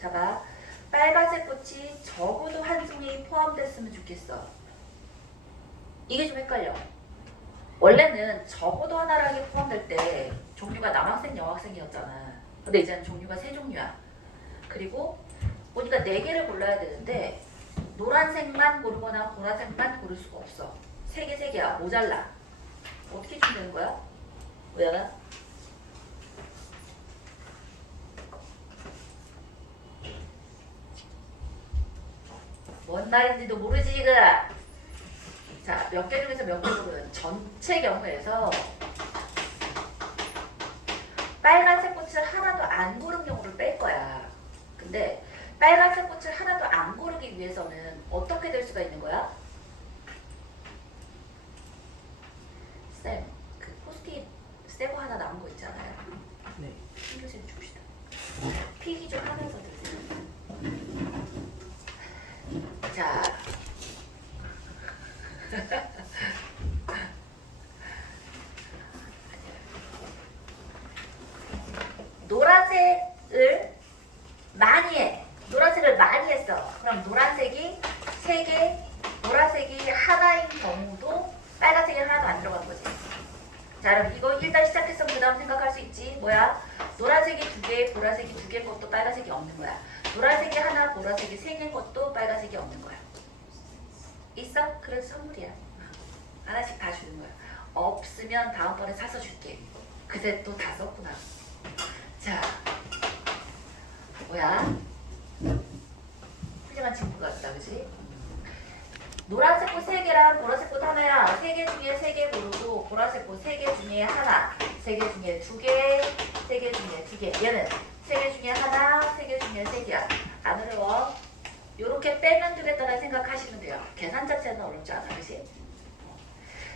자, 빨간색 꽃이 적어도 한 송이 포함됐으면 좋겠어. 이게 좀 헷갈려. 원래는 적어도 하나라게 포함될 때 종류가 남학생, 여학생이었잖아. 근데 이제는 종류가 3종류야. 그리고 보니까 4개를 골라야 되는데 노란색만 고르거나 보라색만 고를 수가 없어. 3개야. 모자라. 어떻게 준비되는 거야? 뭐야? 뭔 말인지도 모르지 지금. 자, 몇 개 중에서 몇 개 고르는 전체 경우에서 빨간색 꽃을 하나도 안 고른 경우를 뺄 거야. 근데 빨간색 꽃을 하나도 안 고르기 위해서는 어떻게 될 수가 있는 거야? 쌤, 그 포스트잇 새거 하나 남은 거 있잖아요. 네. 힘주세요 줍시다. 필기 좀 하면서 드세요. 자. 노란색을 많이 해. 노란색을 많이 했어. 그럼 노란색이 3개, 노란색이 하나인 경우도 빨간색이 하나도 안 들어간 거지. 자, 그럼 이거 일단 시작했으면 그 다음 생각할 수 있지. 뭐야? 노란색이 2개, 보라색이 2개인 것도 빨간색이 없는 거야. 노란색이 하나, 보라색이 3개인 것도 빨간색이 없는 거야. 있어? 그래서 선물이야. 하나씩 다 주는 거야. 없으면 다음번에 사서 줄게. 그새 또 다 썼구나. 자, 뭐야? 훌륭한 친구 같다, 그지? 노란색 꽃 3개랑 보라색 꽃 하나야. 3개 중에 3개 고르고 보라색 꽃 3개 중에 하나, 3개 중에 2개, 3개 중에 2개. 얘는 3개 중에 하나, 3개 중에 3개야. 안 어려워. 요렇게 빼면 되겠다는 생각하시면 돼요. 계산 자체는 어렵지 않아, 그지?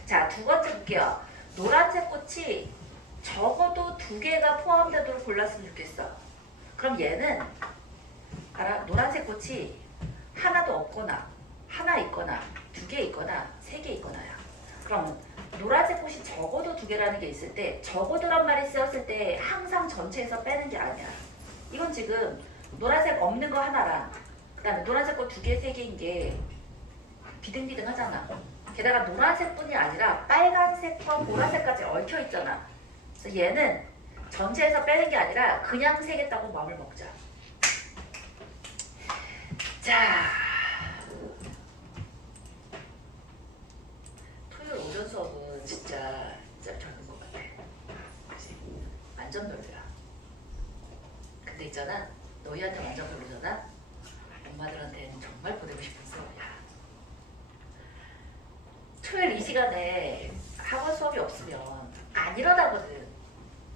자, 두 번째 볼게요. 노란색 꽃이 적어도 2개가 포함되도록 골랐으면 좋겠어. 그럼 얘는 알아? 노란색 꽃이 하나도 없거나 하나 있거나 2개 있거나 3개 있거나야. 그럼 노란색 꽃이 적어도 2개라는 게 있을 때 적어도란 말이 쓰였을 때 항상 전체에서 빼는 게 아니야. 이건 지금 노란색 없는 거 하나랑 그 다음에 노란색 꽃 2개, 3개인 게 비등비등 하잖아. 게다가 노란색뿐이 아니라 빨간색과 보라색까지 얽혀 있잖아. 그래서 얘는 전체에서 빼는 게 아니라 그냥 세겠다고 마음을 먹자. 자, 토요일 오전 수업은 진짜 젊은 것 같아. 그치? 완전 별로야. 근데 있잖아, 너희한테 완전 별로잖아? 엄마들한테는 정말 보내고 싶은 수업이야. 토요일 이 시간에 학원 수업이 없으면 안 일어나거든.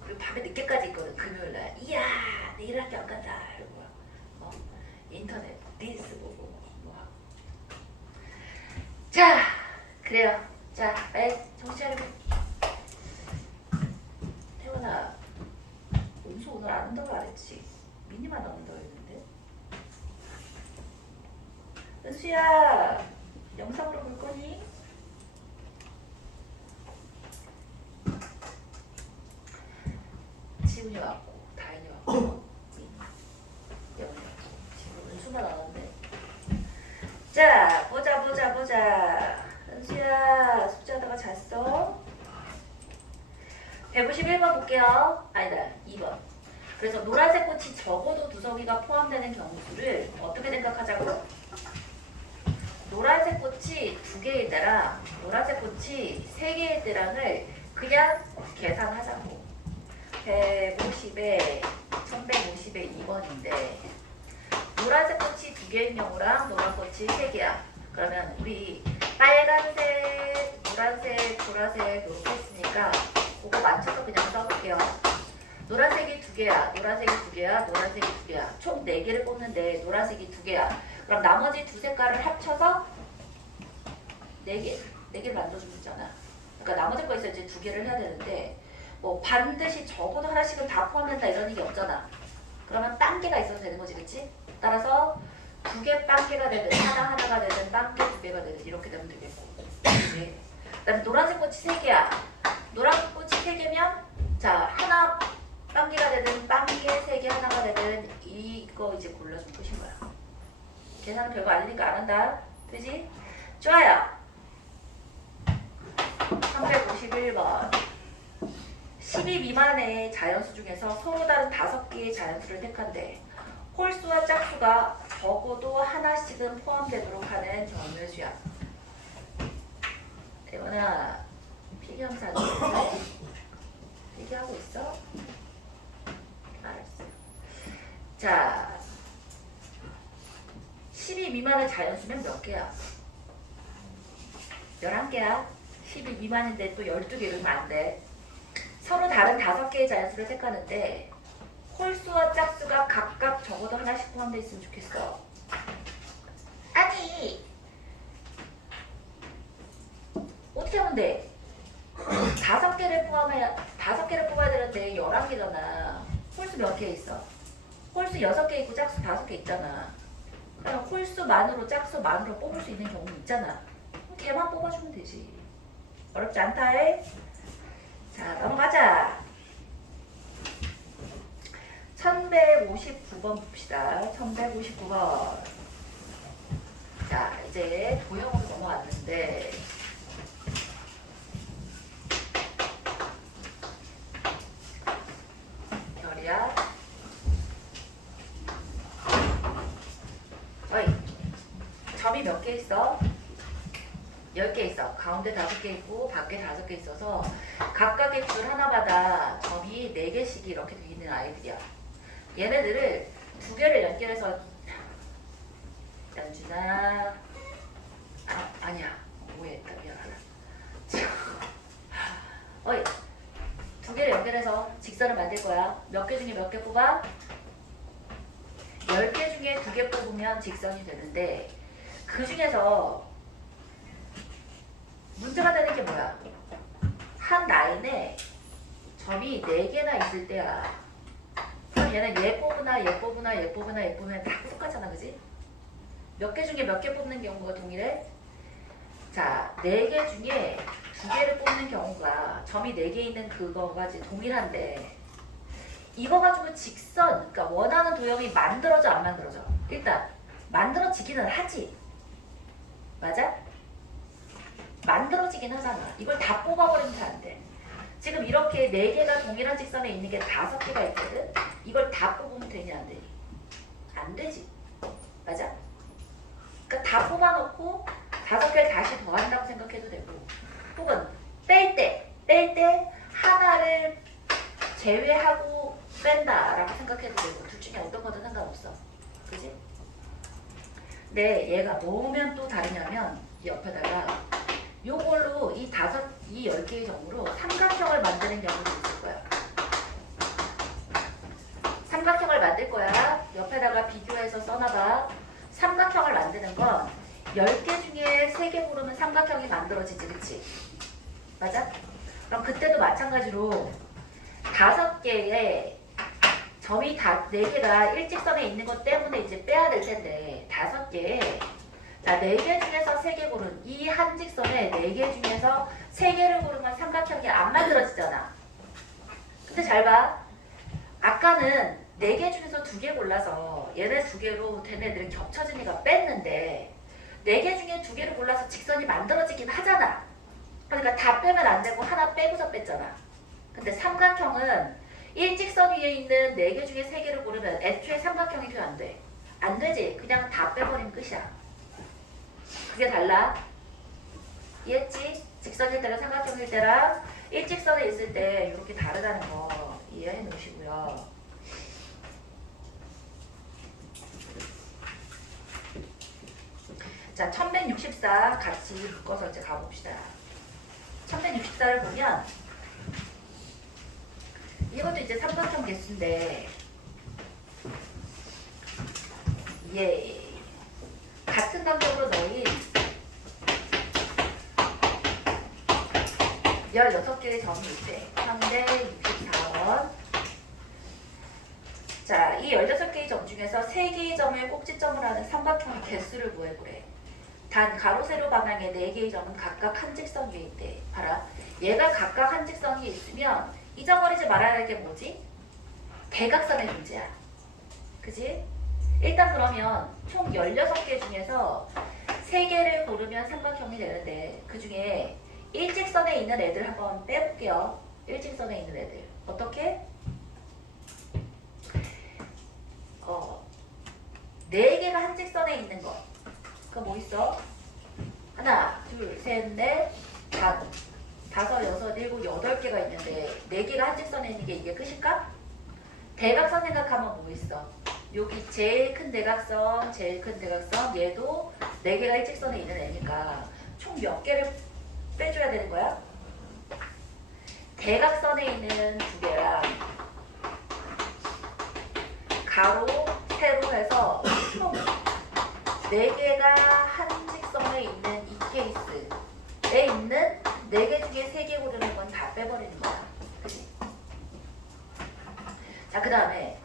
그리고 밤에 늦게까지 있거든. 금요일날. 이야, 내일 학교 안 간다. 이러고 인터넷 릴스 보고 뭐 하고. 자, 그래요. 자, 빨리 정신 차리고. 태원아, 은수 오늘 안 온다고 안 했지? 미니만 안 온다고 했는데. 은수야, 영상으로 볼 거니? 지훈이 왔고, 다인이 왔고, 영이 왔고, 지금 은수만 안 왔네. 자, 보자. 은수야, 숙제하다가 잤어? 151번 볼게요. 아니다, 2번. 그래서 노란색 꽃이 적어도 2송이가 포함되는 경우수를 어떻게 생각하자고? 노란색 꽃이 2개일 때랑 노란색 꽃이 3개일 때랑을 그냥 계산하자고. 150에 1150에 2번인데 노란색 꽃이 2개인 경우랑 노란 꽃이 3개야. 그러면 우리 빨간색, 노란색, 보라색 이렇게 했으니까 그거 맞춰서 그냥 써볼게요. 노란색이 2개야, 노란색이 2개야, 노란색이 2개야. 총 4개를 뽑는데 노란색이 2개야. 그럼 나머지 두 색깔을 합쳐서 4개를 만들어주면 되잖아. 그러니까 나머지 거 있어야지 2개를 해야 되는데 뭐 반드시 적어도 하나씩은 다 포함된다 이런 얘기 없잖아. 그러면 빵개가 있어도 되는 거지, 그치? 따라서 2개 빵개가 되든 하나가 되든 빵개 2개가 되든 이렇게 되면 되겠고. 네. 그다음에 노란색 꽃이 3개야. 노란 꽃이 3개면 자, 하나 빵개가 되든 빵개 3개 하나가 되든 이거 이제 골라주면 끝인 거야. 계산은 별거 아니니까 안 한다. 되지? 좋아요. 351번. 12 미만의 자연수 중에서 서로 다른 5개의 자연수를 택한대. 홀수와 짝수가 적어도 하나씩은 포함되도록 하는 정렬수야. 대원아, 필기영상 있어? 필기하고 있어? 알았어. 자, 12 미만의 자연수면 몇 개야? 11개야. 12 미만인데 또 12개 이러면 안 돼. 서로 다른 5개의 자연수를 택하는데 홀수와 짝수가 각각 적어도 하나씩 포함되어 있으면 좋겠어. 아니 어떻게 하면 돼? 5개를 뽑아야 되는데 11개잖아. 홀수 몇 개 있어? 홀수 6개 있고 짝수 5개 있잖아. 그럼 홀수만으로 짝수만으로 뽑을 수 있는 경우 있잖아. 그럼 걔만 뽑아주면 되지. 어렵지 않다 해? 자 넘어가자. 1159번 봅시다. 1159번. 자 이제 도형으로 넘어왔는데 별이야. 어이 점이 몇 개 있어? 10개 있어. 가운데 5개 있고 밖에 5개 있어서 각각의 줄 하나마다 점이 4개씩 이렇게 돼 있는 아이들이야. 얘네들을 2개를 연결해서 연준아 아니야 오해했다 미안하다. 어이 2개를 연결해서 직선을 만들 거야. 몇 개 중에 몇 개 뽑아? 10개 중에 2개 뽑으면 직선이 되는데 그 중에서 문제가 되는 게 뭐야? 한 라인에 점이 4개나 있을 때야. 그럼 얘는 얘 뽑으나 얘 뽑으나 얘 뽑으나 얘 뽑으면 다 똑같잖아, 그지? 몇 개 중에 몇 개 뽑는 경우가 동일해? 자, 4개 중에 2개를 뽑는 경우가 점이 4개 있는 그거가 동일한데 이거 가지고 직선, 그러니까 원하는 도형이 만들어져 안 만들어져? 일단 만들어지기는 하지. 맞아? 만들어지긴 하잖아. 이걸 다 뽑아버리면 잘 안 돼. 지금 이렇게 4개가 동일한 직선에 있는 게 5개가 있거든? 이걸 다 뽑으면 되냐 안 되니? 안 되지. 맞아? 그러니까 다 뽑아놓고 5개를 다시 더한다고 생각해도 되고 혹은 뺄 때 하나를 제외하고 뺀다라고 생각해도 되고 둘 중에 어떤 거든 상관없어. 그지? 근데 얘가 뭐면 또 다르냐면 이 옆에다가 요걸로 이 10개의 점으로 삼각형을 만드는 경우도 있을 거야. 삼각형을 만들 거야. 옆에다가 비교해서 써놔봐. 삼각형을 만드는 건 10개 중에 3개 고르면 삼각형이 만들어지지, 그치? 맞아? 그럼 그때도 마찬가지로 5개의 점이 4개가 일직선에 있는 것 때문에 이제 빼야 될 텐데 5개에 자, 4개 중에서 3개 고른 이 한 직선에 4개 중에서 3개를 고르면 삼각형이 안 만들어지잖아. 근데 잘 봐. 아까는 4개 중에서 2개 골라서 얘네 2개로 된 애들을 겹쳐진 애가 뺐는데 4개 중에 2개를 골라서 직선이 만들어지긴 하잖아. 그러니까 다 빼면 안 되고 하나 빼고서 뺐잖아. 근데 삼각형은 일직선 위에 있는 4개 중에 3개를 고르면 애초에 삼각형이 돼야 안 돼. 안 되지. 그냥 다 빼버리면 끝이야. 그게 달라. 이해했지? 직선일 때랑 삼각형일 때랑 일직선에 있을 때 이렇게 다르다는 거 이해해 놓으시고요. 자, 1164 같이 묶어서 이제 가봅시다. 1164를 보면 이것도 이제 삼각형 개수인데 예. 같은 간격으로 넣인 16개의 점이 있대. 364원. 자, 이 16개의 점 중에서 3개의 점을 꼭지점을 하는 삼각형 개수를 구해보래. 단 가로 세로 방향의 4개의 점은 각각 한 직선 위에 있대. 봐라. 얘가 각각 한 직선 위에 있으면 잊어버리지 말아야 할 게 뭐지? 대각선의 존재야. 그지? 일단 그러면 총 16개 중에서 3개를 고르면 삼각형이 되는데 그 중에 일직선에 있는 애들 한번 빼볼게요. 일직선에 있는 애들. 어떻게? 4개가 한 직선에 있는 거. 그거 뭐 있어? 하나, 둘, 셋, 넷, 다섯, 여섯, 일곱, 8개가 있는데 4개가 한 직선에 있는 게 이게 끝일까? 대각선 생각하면 뭐 있어? 여기 제일 큰 대각선, 얘도 4개가 일직선에 있는 애니까 총 몇 개를 빼줘야 되는 거야? 대각선에 있는 두 개랑 가로, 세로 해서 총 4개가 한 직선에 있는 이 케이스에 있는 4개 중에 3개 고르는 건 다 빼버리는 거야. 그치? 자, 그 다음에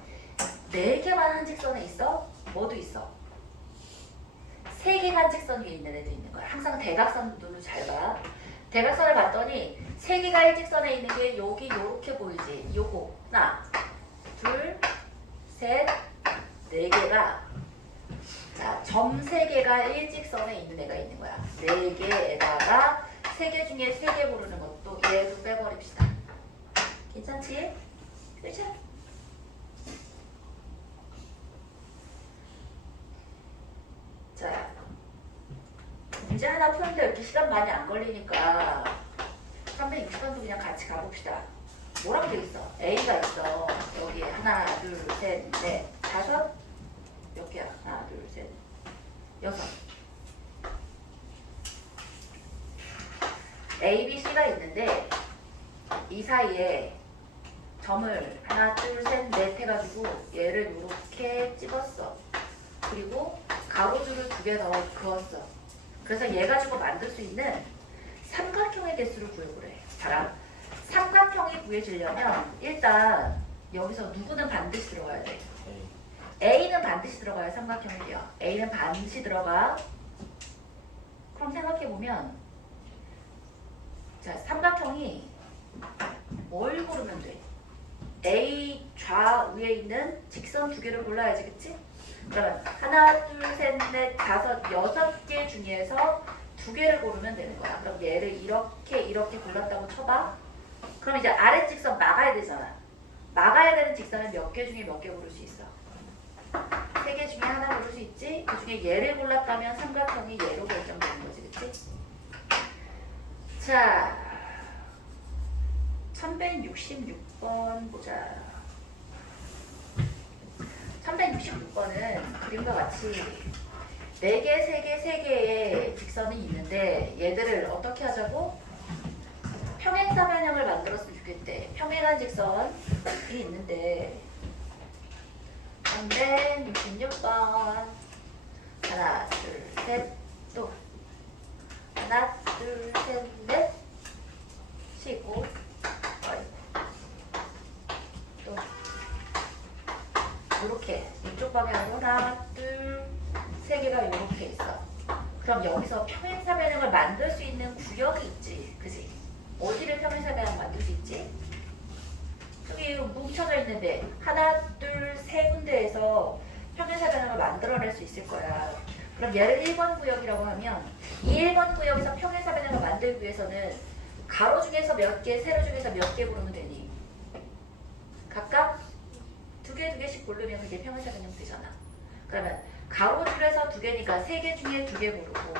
4개만 한 직선에 있어? 뭐도 있어? 3개가 한 직선 위에 있는 애도 있는 거야. 항상 대각선 눈으로 잘 봐. 대각선을 봤더니 3개가 일직선에 있는 게 여기 요렇게 보이지? 요거 하나, 둘, 셋, 4개가 자, 점 3개가 일직선에 있는 애가 있는 거야. 4개에다가 3개 중에 3개 고르는 것도 얘도 빼버립시다. 괜찮지? 그렇죠? 자, 문제 하나 푸는데 이렇게 시간 많이 안 걸리니까 360번도 그냥 같이 가봅시다. 뭐라고 돼 있어? A가 있어. 여기 하나, 둘, 셋, 넷, 다섯. 몇 개야? 하나, 둘, 셋, 여섯. A, B, C가 있는데 이 사이에 점을 하나, 둘, 셋, 넷 해가지고 얘를 이렇게 찍었어. 그리고 가로줄을 2개 더 그었어. 그래서 얘 가지고 만들 수 있는 삼각형의 개수를 구해보래. 봐라. 삼각형이 구해지려면 일단 여기서 누구는 반드시 들어가야 돼. A는 반드시 들어가야 삼각형이 돼요. A는 반드시 들어가. 그럼 생각해보면 자, 삼각형이 뭘 고르면 돼? A 좌우에 있는 직선 2개를 골라야지, 그치? 그러면 하나, 둘, 셋, 넷, 다섯, 6개 중에서 2개를 고르면 되는 거야. 그럼 얘를 이렇게 골랐다고 쳐봐. 그럼 이제 아래 직선 막아야 되잖아. 막아야 되는 직선은 몇 개 중에 몇 개 고를 수 있어? 3개 중에 하나 고를 수 있지? 그 중에 얘를 골랐다면 삼각형이 얘로 결정되는 거지, 그치? 자, 1166번 보자. 1166번은 그림과 같이 4개, 3개, 3개의 직선이 있는데 얘들을 어떻게 하자고? 평행사변형을 만들었으면 좋겠대. 평행한 직선이 있는데 366번 하나, 둘, 셋, 또 하나, 둘, 셋, 넷 쉬고 또 이렇게 이쪽 방향으로 하나, 둘, 3개가 이렇게 있어. 그럼 여기서 평행사변형을 만들 수 있는 구역이 있지, 그지? 어디를 평행사변형 만들 수 있지? 여기 뭉쳐져 있는데 하나, 둘, 3군데에서 평행사변형을 만들어낼 수 있을 거야. 그럼 얘를 1번 구역이라고 하면 이 1번 구역에서 평행사변형을 만들기 위해서는 가로 중에서 몇 개, 세로 중에서 몇 개 고르면 되니? 각각 2개 고르면 그게 평행사변형 되잖아. 그러면 가로줄에서 2개니까 3개 중에 2개 고르고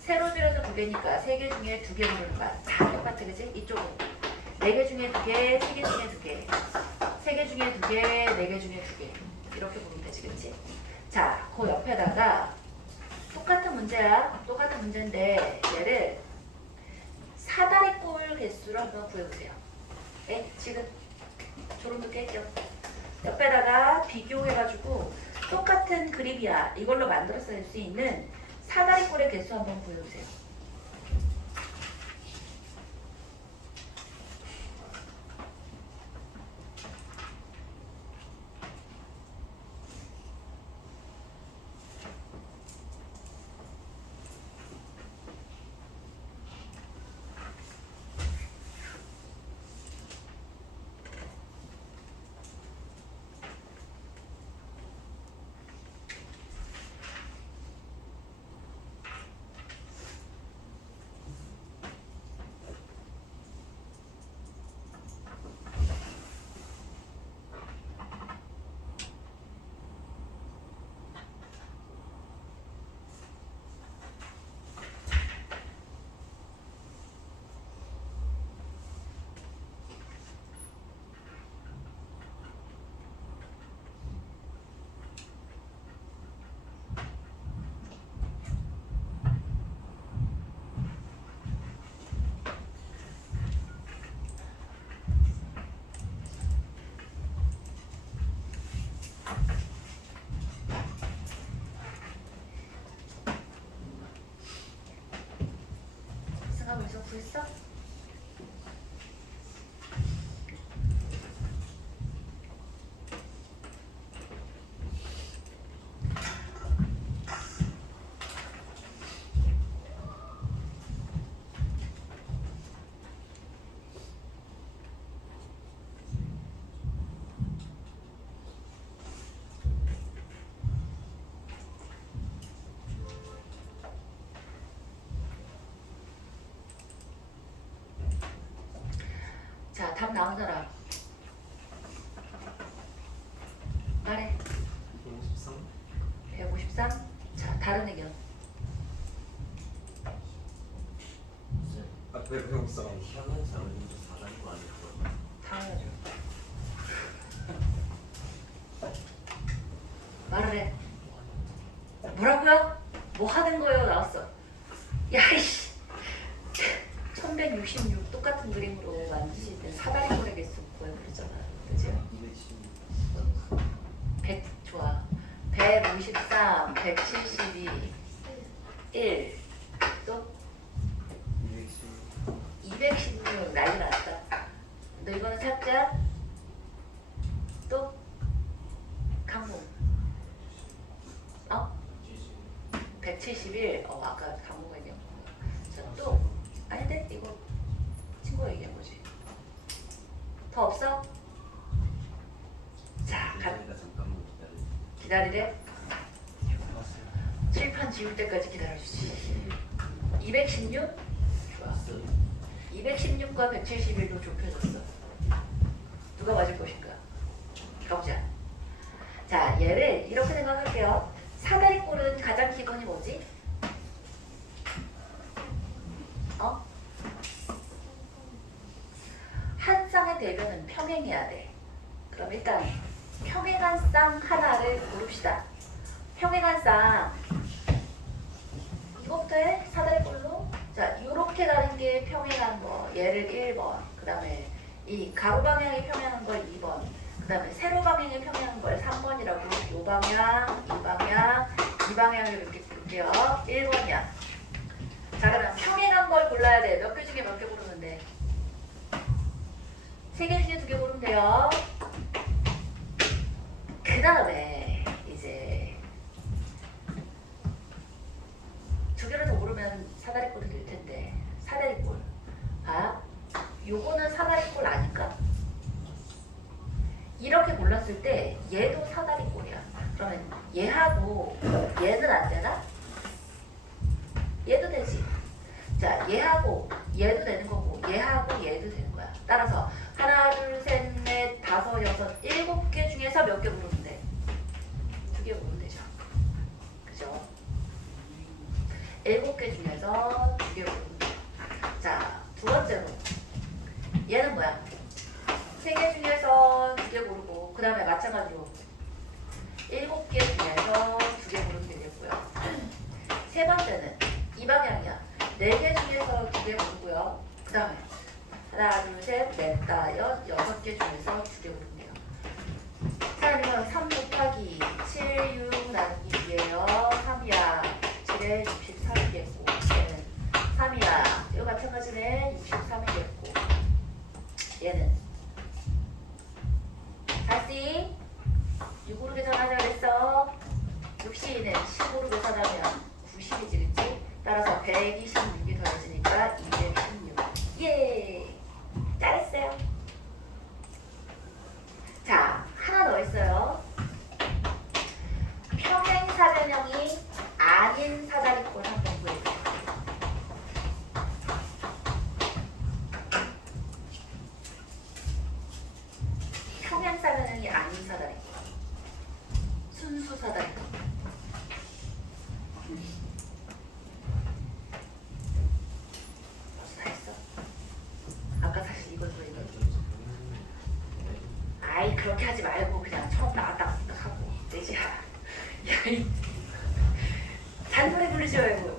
세로줄에서 2개니까 3개 중에 2개 고르는 거야. 다 똑같아, 그지? 이쪽은 4개 중에 2개, 3개 중에 2개, 3개 중에 2개, 4개 중에 2개 이렇게 보면 되지, 그치? 자, 그 옆에다가 똑같은 문제야. 똑같은 문제인데 얘를 사다리꼴 개수로 한번 구해보세요. 네? 지금 조름도 깰게요. 옆에다가 비교해가지고 똑같은 그림이야. 이걸로 만들어낼 수 있는 사다리꼴의 개수 한번 구해보세요. 구했어? 자, 답 나온 사람 말해. 153? 153. 자, 다른 의견. 아, 153. 현행상은 이제 4단위가 아니고 당연하죠. 말을 해. 뭐라고요? 뭐 하는 거예요? 나왔어. 야이씨. 1166 똑같은 그림으로 만드실 때 사다리 꼴의 개수 구해 그랬잖아. 그죠? 216. 100 좋아. 153, 172, 1. 또 216 난리 났다. 너 이거는 살짝 또 강문. 171. 아까 강문가 얘기한 거. 자, 또 아닌데 이거 친구가 얘기한 거지. 더 없어? 자, 잠깐만 기다리래. 칠판 지울 때까지 기다려주지. 216? 좋아. 216과 171로 좁혀졌어. 누가 맞을 것인가? 가보자. 자, 얘를 이렇게 생각할게요. 사다리꼴은 가장 기본이 뭐지? 한 쌍의 대변은 평행해야 돼. 그럼 일단 평행한 쌍 하나를 고릅시다. 평행한 쌍 이거부터 해. 사다리꼴로. 자, 요렇게 가는 게 평행한 거. 얘를 1번. 그 다음에 이 가로 방향이 평행한 걸 2번. 그 다음에 세로 방향이 평행한 걸 3번이라고. 요 방향, 이 방향, 이 방향을 이렇게 볼게요. 1번이야. 자, 그러면 평행한 걸 골라야 돼. 몇 개 중에 몇 개 고르면 돼? 3개 중에 2개 고르면 돼요. 그 다음에 이제 2개를 더 고르면 사다리꼴이 될 텐데. 사다리꼴. 봐. 요거는 사다리꼴 아닐까? 이렇게 골랐을 때 얘도 사다리꼴이야. 그러면 얘하고 얘는 안 되나? 얘도 되지. 자, 얘하고 얘도 되는 거고 얘하고 얘도 되는 거야. 따라서 하나, 둘, 셋, 넷, 다섯, 여섯, 7개 중에서 몇 개 고르면 돼? 2개 고르면 되죠. 그죠? 7개 중에서 2개 고르면 돼. 자, 두 번째로 얘는 뭐야? 3개 중에서 2개 고르고 그 다음에 마찬가지로 7개 중에서 2개 고르면 되겠고요. 세 번째는 이 방향이야. 4개 중에서 2개 고르고요. 그 다음에 하나, 둘, 셋, 넷, 다, 6개 중에서 2개 고르면 돼요. 자, 그러면 3 곱하기 7, 6 나누기 2예요. 3이야. 7에 63이겠고 얘는 3이야. 이거 마찬가지네. 63이겠고 얘는 다시 6으로 계산하자 그랬어. 60는 10으로 계산하면 90이지, 그치? 따라서 126이 더해지니까 216. 예! 잘했어요. 자, 하나 더 있어요. 평행사변형이 아닌 사다리꼴 한번 구해볼게요. 평행사변형이 아닌 사다리꼴. 순수 사다리꼴. 벌써 다 했어? 아까 사실 이걸 보니까 아이 그렇게 하지 말고 그냥 처음 나왔다고 생각하고 내지야. 야이 잔소리 부르지 말고.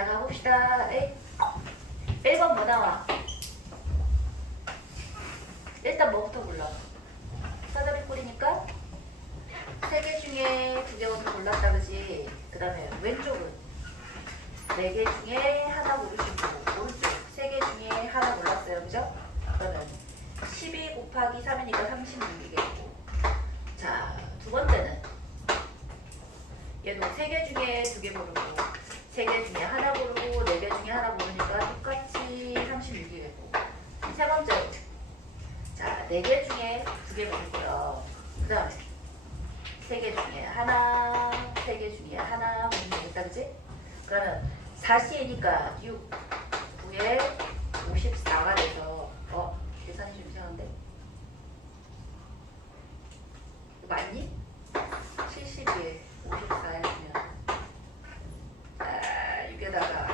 자, 가봅시다. 에이. 1번 뭐 나와? 일단 뭐부터 골라? 사다리 꼴이니까 3개 중에 2개 골랐다, 그지? 그 다음에 왼쪽은 4개 중에 하나 고르시고, 오른쪽 3개 중에 하나 골랐어요, 그죠? 그러면 12 곱하기 3이니까 36이겠고. 자, 두 번째는 얘도 3개 중에 2개 고르고, 3개 중에 하나 고르고, 4개 중에 하나 고르니까 똑같이 36이겠고. 세 번째, 자, 4개 중에 2개 고르고요. 그 다음에 3개 중에 하나, 3개 중에 하나 고르면 되겠다, 그지? 그러면 4C니까 6, 9에 54가 돼서, 계산이 좀 이상한데? 이거 맞니? 72에 54에 주면 6에다가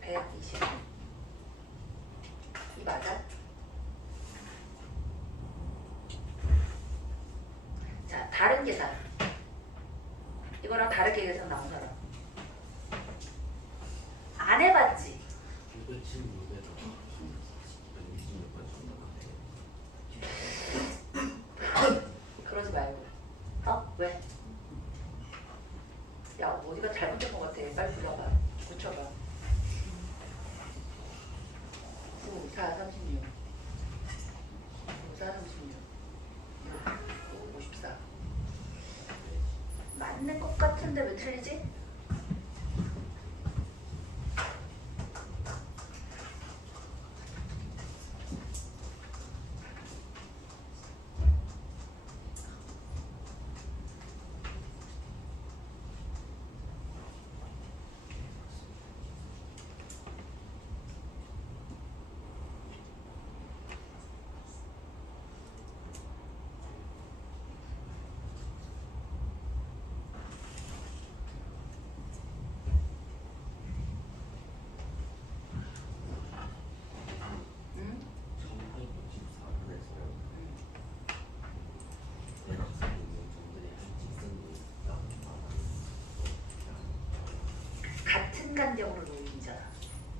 120. 이 맞아? 자, 다른 계산. 이거랑 다르게 계산 나온 사람. 안 해봤지? 676에다가 126번 정도 그러지 말고. 왜? 야, 어디가 잘못된 것 같아. 빨리 불러봐. 고쳐봐. 9, 4, 36. 9, 4, 36. 6, 54. 맞는 것 같은데 왜 틀리지? 응? 1854번 했어요. 대각선 있는 점들이 한 직선으로 같은 간격으로 놓이잖아.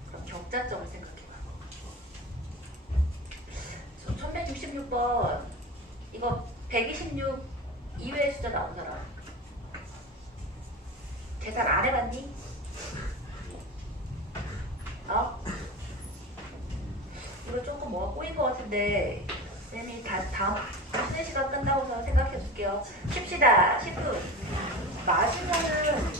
그럼 격자점을 생각해봐. 1166번 이거 126 이외의 숫자 나온 사람 계산 안 해봤니? 이거 조금 뭐가 꼬인 것 같은데 쌤이 다음 쉬는 시간 끝나고서 생각해 줄게요. 쉽시다. 10분 마시면은